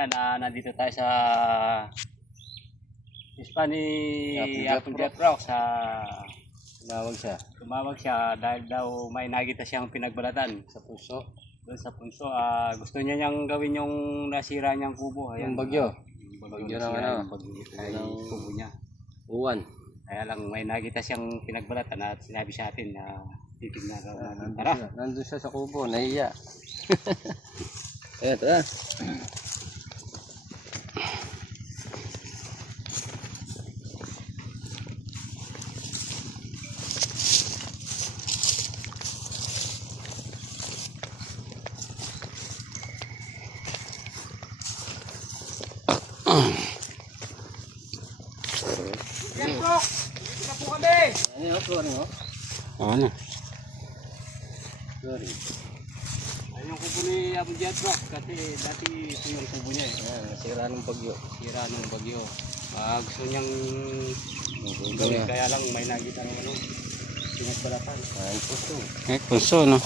Ayan, nandito tayo sa ispa ni Apple Jeff Rock sa tumawag siya dahil daw may nakita siyang pinagbalatan sa puso. Doon sa punso, gusto niya niyang gawin yung nasira niyang kubo. Ayan, yung bagyo. Bagyo ng kubo niya. Uwan. Kaya lang may nakita siyang pinagbalatan at sinabi sa atin na titignan daw natin. Tara. Nandun siya sa kubo, nahiya. Ayan, tara. Yan bro! Ika po kami! Ano yun? Sorry mo? Oo na. Sorry. Ayun yung kubo ni Apple Jeff Rock kasi dati ito yung kubo niya eh. Ayan, nasira ng bagyo. Sira nung bagyo. Gusto niyang gawin kaya lang may nakita ng ano. Pinagbalatan. Ayan, puso. Puso no?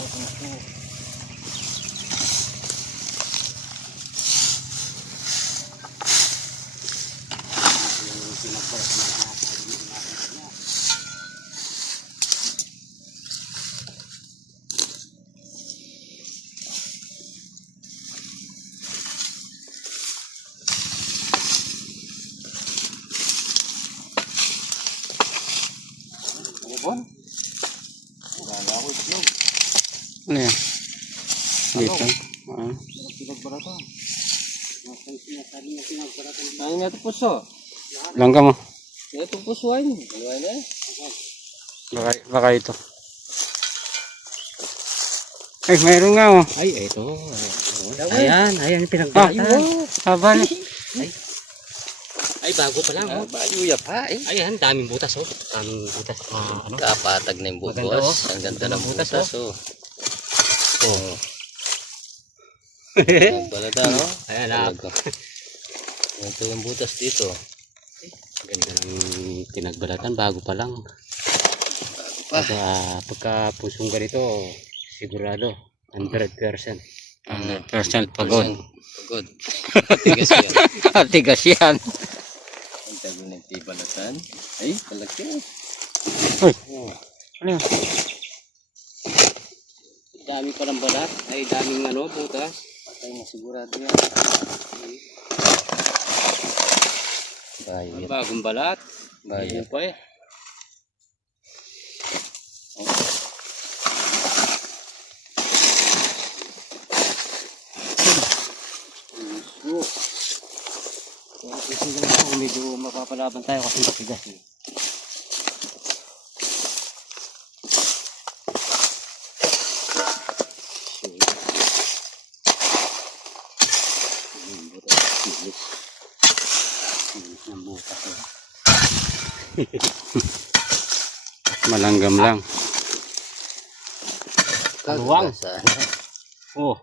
Bon? Wala ko itlog. Ano yan? Dito? Pinagbalatan. Ano na ito puso? Langga mo. Ito puso ay. Dalawa na eh. Baka ito. Ay, mayroon nga oh. Ay, ito. Ayan pinagbalatan. Haba na. Ay, bago pa lang. Oh. Bayuya pa eh. Ayan, daming butas oh. Daming butas. Ano? Kapatag na yung butas. Maganda, oh. Ang ganda ng butas oh. Oh. Pinagbalatan oh. Ayan ah. Ito yung butas dito. Ganda ng pinagbalatan, bago pa lang. Pagka pusong ganito, sigurado 100%. 100% pagod. Pagod. Tigas yan. Tigas yan. Ang tago ng tibalatan. Ay, palaki. Uy. Ano yun? Dami pa ng balat. Ay, daming ano, butas. Patay na sigurado yan. Ang Bayad. bagong balat. Bayad. Ayun pa eh. Medyo mapapalaban tayo kasi matigas eh. Malanggam lang. Kaluwang. Oh.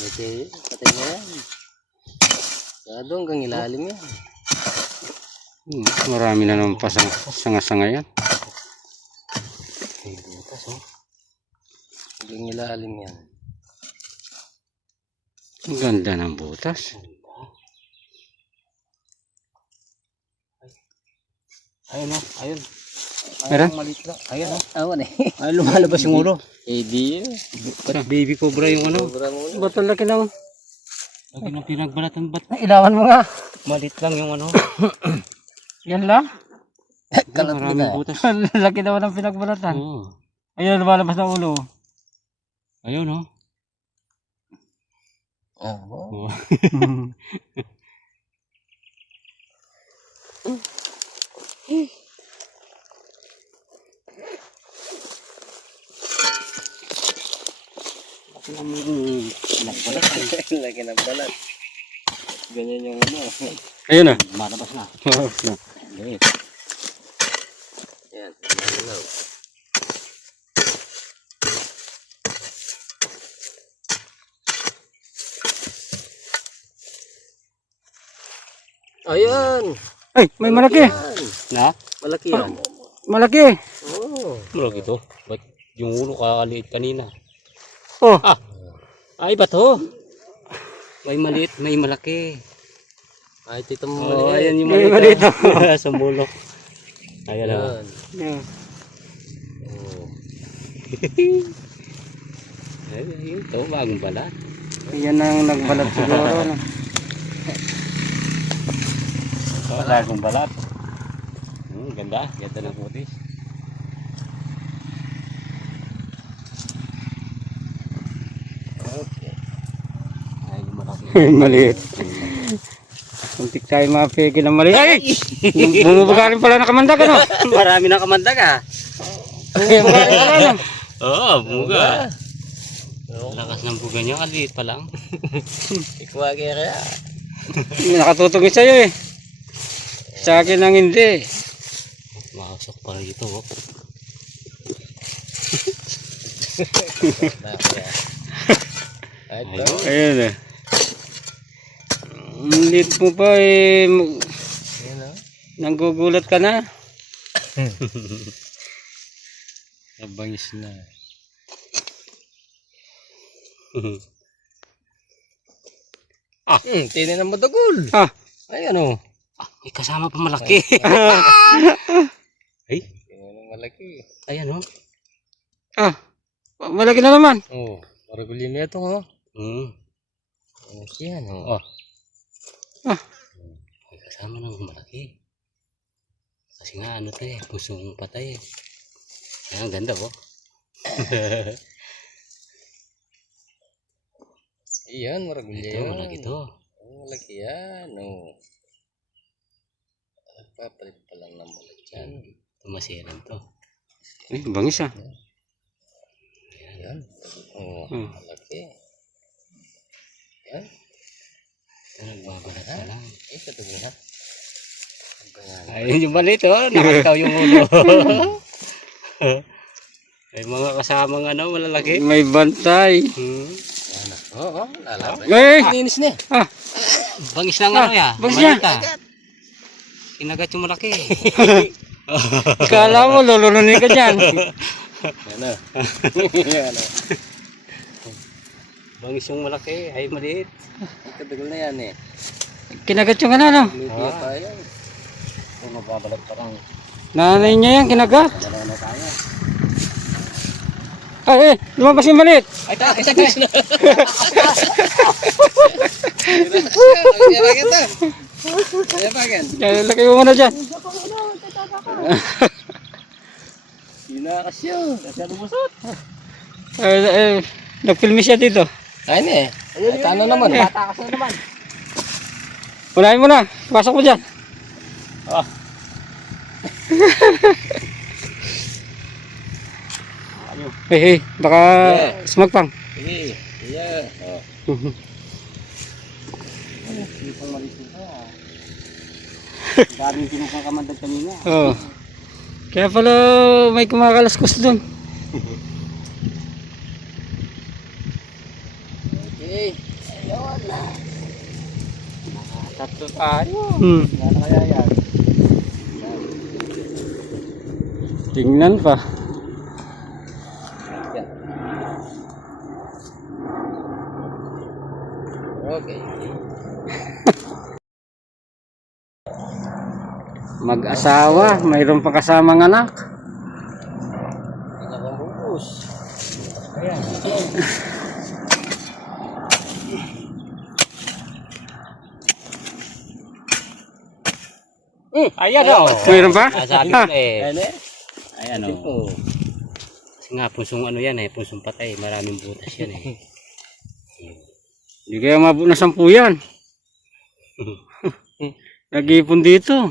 Okay, patay na yan. Kado hanggang ilalim yan. Marami na naman pa sanga-sanga yan. May butas oh. Hanggang ilalim yan. Ang ganda ng butas. Ayun oh, ayun. Meron? Maliit lang. Ayun oh. Awan eh. Ay, lumalabas yung ulo. Hindi yun. Baby cobra yung ano. Sobrang ulo. Ba't ang laki naman? Lagi ng pinagbalatan. Ba't Ilawan mo nga. malit lang yung ano? Yan lang. Kalat mo Maraming na. butas. Laki naman ng pinagbalatan. Oo. Ayun, lumalabas ng ulo. Ayun oh. Oo. Oh. Laki ng balat. Ganyan yung ano. Ayun na. Malabas na. Yan. Hello. Ayan. Ay, may malaki. Na? Malaki yan. Malaki. Oo. Malaki to. Ba't yung ulo kakaliit kanina? Oh. Ay, bato. May maliit, may malaki. Ay, tito mo Oh, maliit. ayan yung May maliit. maliit. Sa mulok. Ayan o. Yan. Yeah. Oh. Ayun, ito, bagong balat. Yan ang nagbalat siguro. No? Ito, bagong balat. Ganda, ganda ng kutis. Okay. Ay, yung malaki. Maliit. Muntik tayo mapigil ng maliit. Ay! Bumubagarin pala na kamandag, ano? Marami na kamandag ah. Bumubagarin pala, no? Oo, buga. Lakas ng buga niya, kaliit pa lang. Ikaw kaya. Nakatutugin sa'yo eh. Sa akin ang hindi. Makasok pa rin ito. Oh. Ay, Ayun. Ayun eh. Liit mo pa eh. Yan o. Nanggugulat ka na. Nabangis na. Tinin na madagol. Ah. Ay, ano? May kasama pa malaki. Ay, Tinin na malaki. ayan oh. Ah. Malaki na naman. Oh, maragulin na ito, oh. Hmm. Ano yan, oh. Oh. Ah. May kasama ng malaki. Kasi nga ano to eh, pusong patay eh. Ayan, ganda oh. Iyan, maragulin Ito, yan. malaki to. Oh, malaki yan, oh. Papalit pa lang ng malaki yan. Tumasiran to. Eh, bangis ah. Yan. Oh, Hmm. malaki. Yan. Ito, nagbabalat pa lang. Eh, katuloy na. Ang ganyan. Ayun yung maliit oh, nakataw yung ulo. May mga kasamang ano, malalaki. May bantay. Hmm. Yan na. Oo, lalaban. Eh! Linis na. Ah! Bangis lang ano ya. bangis niya. Maliit, ah. Kinagat yung malaki. Kala mo, lulununin ka dyan. Yan na. Yan na. Bangis yung malaki, ay maliit. Katagal na yan eh. Kinagat yung ano, no? Lutia pa yan. Ito, magbabalat pa lang. Nanay niya yan, kinagat. Dalawa na tayo. Ay, lumabas yung maliit. Ay, takas na. Kaya bakit to? Kaya bakit? Kaya laki mo muna dyan. Sinakas yun. Kasi lumusot. Nagfilmi siya dito. Ayun eh. Ay, tano naman. Tatakas na naman. Unahin mo na. Pasok mo dyan. Ah. Hey, baka sumagpang. Sige. Iya. Oh. Hindi pang maliit ito. Daming kinukang kamandag kanina. Oo. Kaya pala may kumakalaskos doon. Okay. Tatlo tayo. Hmm. Ano kaya yan? Tingnan pa. Yan. Okay. Mag-asawa, mayroon pa kasamang anak. Hindi na bubus. Ayan. Ayan o. Mayroon pa? Sabi ko eh. Ano eh? Ayan o. Kasi nga pusong ano yan eh, pusong patay. Maraming butas yan eh. Hindi kaya mabuk na 10 yan. Nag-ipon dito.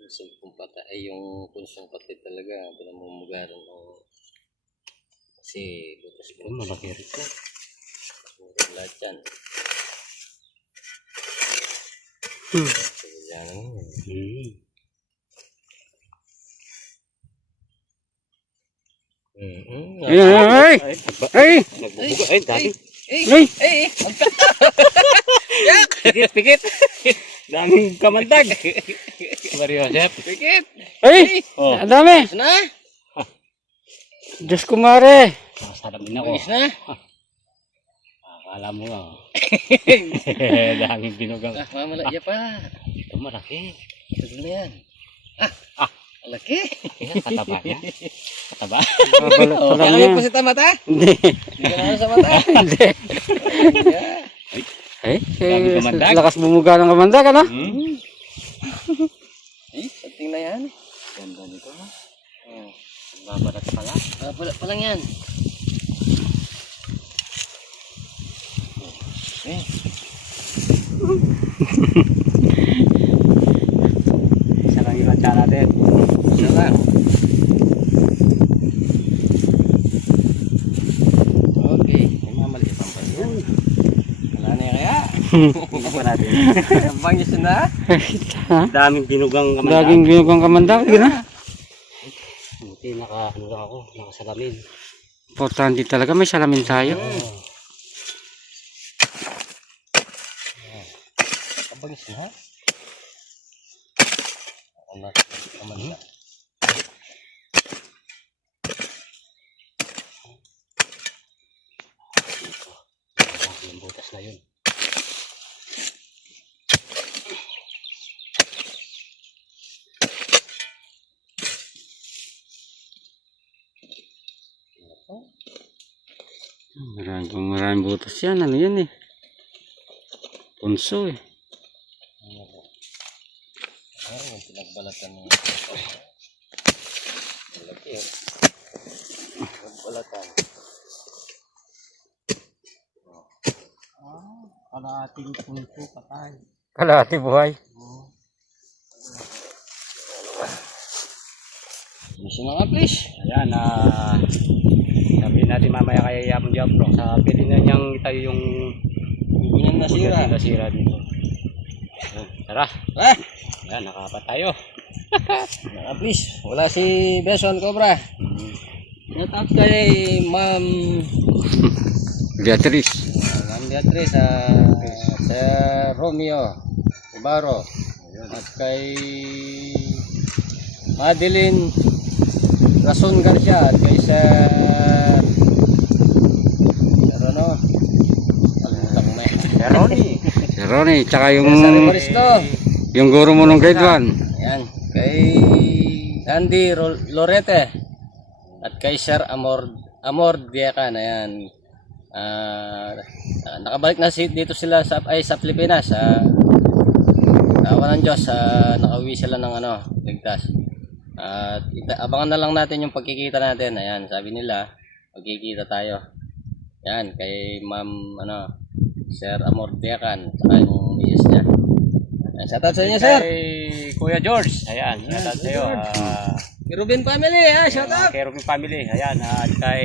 Punsong patay ay yung punsong patay talaga pinamumugaran ko kasi butas Ito malaki rin ito. butas lahat yan. Yan ano. Ay, ay, ay, Nagbubuga. Ay, dami. ay, Pikit, pikit. Daming kamandag. Mario Joseph. Pikit! ay, Oh. ang dami. Is na? Diyos kumare. Salamin ako. Is na? Akala mo nga. Daming binugang. Mamala pa. Ito malaki. Ito na yan. Malaki. Kataba niya. Kataba. Kaya kayo po sa mata? Hindi. Hindi ka naman sa mata? Hindi. Daming kamandag. Lakas bumuga ng kamandag, ano? Something na yan. Ganda nito. No? Babalat pala. Wala pa lang yan. Isa lang yung lansya natin. Isa lang. Okay. May mamaliit pa yan. Wala na yan kaya. Hindi pa natin. Ang bangis na. Daming binugang kamandag. Laging binugang kamandag, yun ha? Buti ano lang ako, nakasalamin. Importante talaga may salamin tayo. Ang bangis na. Ako na naman na. Yung butas na yun. Maraming butas yan. Ano yan eh? Punso eh. Yung pinagbalatan mo. Malaki eh. Pinagbalatan. Kalating punso patay. Kalahati buhay. Gusto na nga please. Ayan, sabihin natin mamaya kay Yapon Diablo. Sa pili na niyang itayo yung Yung nasira. nasira dito. Ayan, tara. Ah! Ayan, nakapat tayo. Nga please. Wala si Beson Cobra. Natap kay Ma'am Beatrice. Ma'am Beatrice sa Romeo Ibarro. At kay Madeline Rason Garcia at kay sa ano? Kalimutan ko na eh. Ronnie. Si Ronnie. Tsaka Sa Rimoristo. yung guro mo nung grade 1. Ayan. Kay Andy Lorete. At kay Sir Amor Diacan. Ayan. Nakabalik na dito sila sa Pilipinas. Awa ng Diyos. Nakauwi sila ng ligtas. At abangan na lang natin yung pagkikita natin. Ayan, sabi nila, magkikita tayo. Ayan, kay Ma'am, Sir Amor Diacan, saka yung misis niya. Ayan, shoutout sa inyo, sir! Kay Kuya George. Ayan, shoutout sa iyo. Kay Ruben Family, shoutout! Kay Robin Family. Ayan, at kay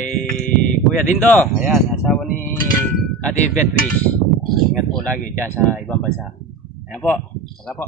Kuya Dindo. Ayan, asawa ni Ate Beatrice. Ingat po lagi dyan sa ibang bansa. Ayan po. Wala po.